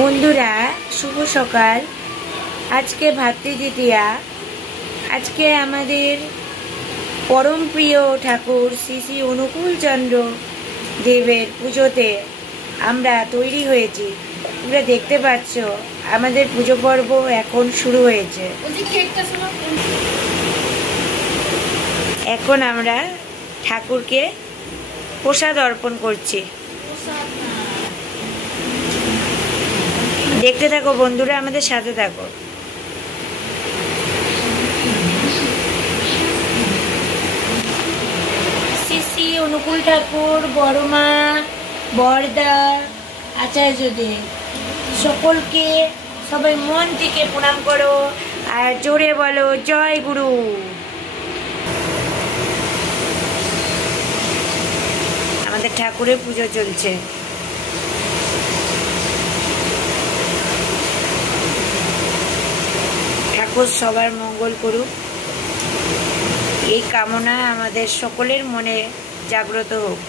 বন্ধুরা শুভ সকাল। আজকে ভাতৃদ্বিতীয়া। আজকে আমাদের পরম প্রিয় ঠাকুর শ্রী শ্রী অনুকূলচন্দ্র দেবের পুজোতে আমরা তৈরি হয়েছি। তোমরা দেখতে পাচ্ছ আমাদের পুজো পর্ব এখন শুরু হয়েছে। এখন আমরা ঠাকুরকে প্রসাদ অর্পণ করছি। দেখতে থাকো বন্ধুরা, আমাদের সাথে থাকো। শ্রী শ্রী অনুকূল ঠাকুর, বড়মা, বরদা, আচার্যদের সকলকে সবাই মন থেকে প্রণাম করো আর জোরে বলো জয় গুরু। আমাদের ঠাকুরের পুজো চলছে। ঠাকুর সবার মঙ্গল করুক, এই কামনা আমাদের সকলের মনে জাগ্রত হোক।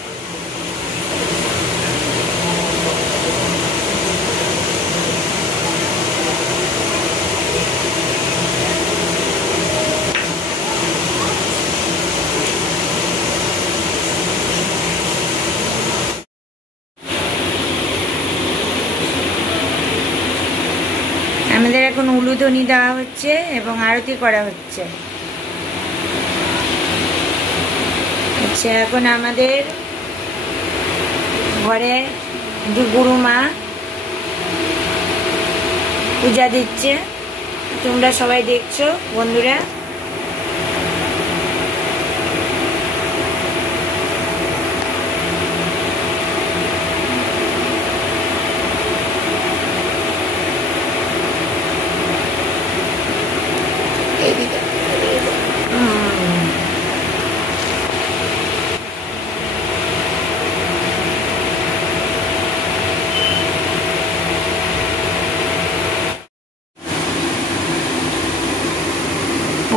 আমাদের এখন উলুধ্বনি দেওয়া হচ্ছে এবং আরতি করা হচ্ছে। আচ্ছা, এখন আমাদের ঘরে গুরুমা পূজা দিচ্ছে, তোমরা সবাই দেখছো বন্ধুরা।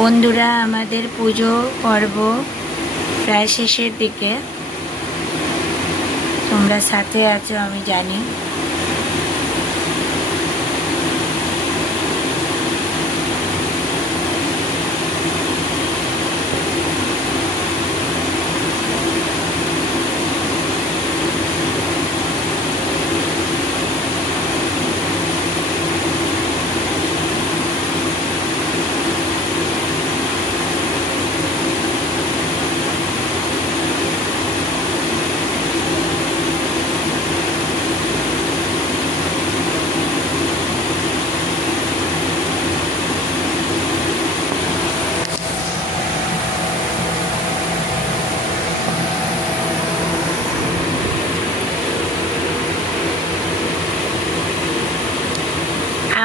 বন্ধুরা, আমাদের পুজো পর্ব প্রায় শেষের দিকে। তোমরা সাথে আছো আমি জানি।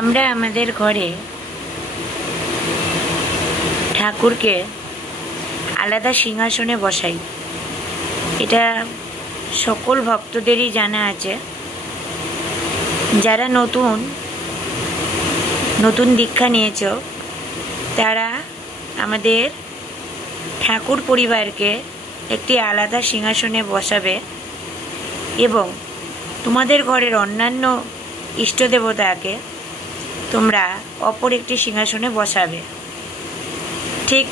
আমরা আমাদের ঘরে ঠাকুরকে আলাদা সিংহাসনে বসাই। এটা সকল ভক্তদেরই জানা আছে। যারা নতুন নতুন দীক্ষা নিয়েছ তারা আমাদের ঠাকুর পরিবারকে একটি আলাদা সিংহাসনে বসাবে এবং তোমাদের ঘরের অন্যান্য ইষ্ট দেবতাকে তোমরা অপর একটি সিংহাসনে বসাবে। ঠিক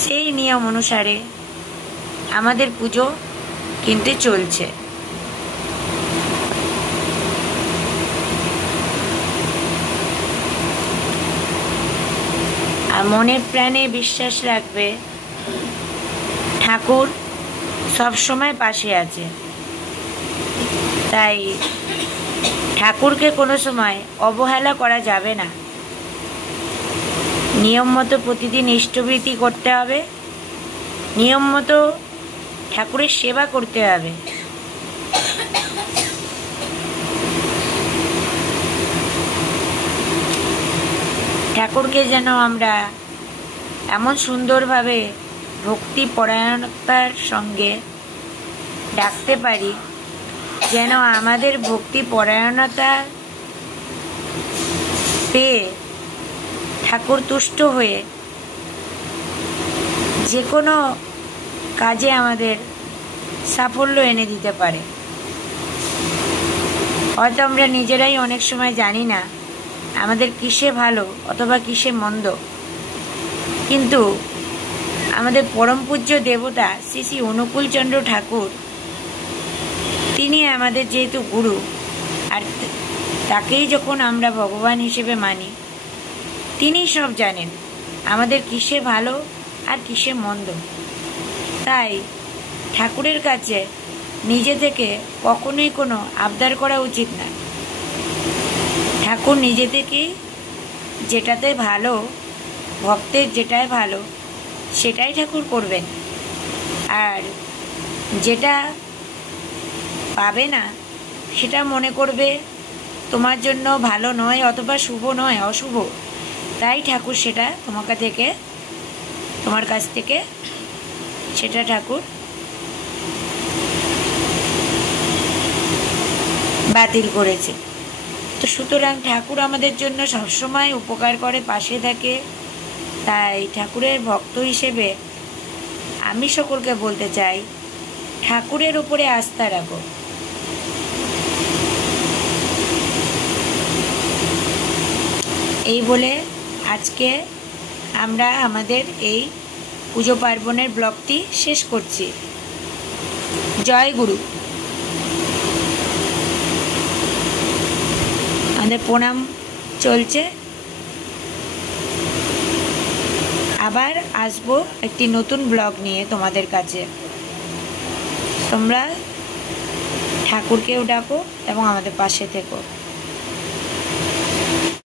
সেই নিয়ম অনুসারে আমাদের পুজো কিন্তু চলছে। আর মনে প্রাণে বিশ্বাস রাখবে ঠাকুর সবসময় পাশে আছে। তাই ঠাকুরকে কোনো সময় অবহেলা করা যাবে না। নিয়ম মতো প্রতিদিন ইষ্টবৃত্তি করতে হবে, নিয়ম মতো ঠাকুরের সেবা করতে হবে। ঠাকুরকে যেন আমরা এমন সুন্দরভাবে ভক্তি পরায়ণতার সঙ্গে ডাকতে পারি যেন আমাদের ভক্তি পরায়ণতা পেয়ে ঠাকুর তুষ্ট হয়ে যে কোনো কাজে আমাদের সাফল্য এনে দিতে পারে। হয়তো আমরা নিজেরাই অনেক সময় জানি না আমাদের কিসে ভালো অথবা কিসে মন্দ, কিন্তু আমাদের পরম পূজ্য দেবতা শ্রী শ্রী অনুকূলচন্দ্র ঠাকুর, তিনি আমাদের যেহেতু গুরু, আর তাকেই যখন আমরা ভগবান হিসেবে মানি, তিনি সব জানেন আমাদের কিসে ভালো আর কিসে মন্দ। তাই ঠাকুরের কাছে নিজে থেকে কখনোই কোনো আবদার করা উচিত না। ঠাকুর নিজে থেকেই যেটাতে ভালো, ভক্তের যেটাই ভালো সেটাই ঠাকুর করবেন, আর যেটা পাবে না সেটা মনে করবে তোমার জন্য ভালো নয় অথবা শুভ নয়, অশুভ, তাই ঠাকুর সেটা তোমার কাছ থেকে সেটা ঠাকুর বাতিল করেছে। তো সুতরাং ঠাকুর আমাদের জন্য সবসময় উপকার করে, পাশে থাকে। তাই ঠাকুরের ভক্ত হিসেবে আমি সকলকে বলতে চাই, ঠাকুরের উপরে আস্থা রাখো। এই বলে আজকে আমরা আমাদের এই পুজো পার্বণের ব্লগটি শেষ করছি। জয় গুরু। আমাদের প্রণাম চলছে। আবার আসবো একটি নতুন ব্লগ নিয়ে তোমাদের কাছে। তোমরা ঠাকুরকেও ডাকো এবং আমাদের পাশে থেকো।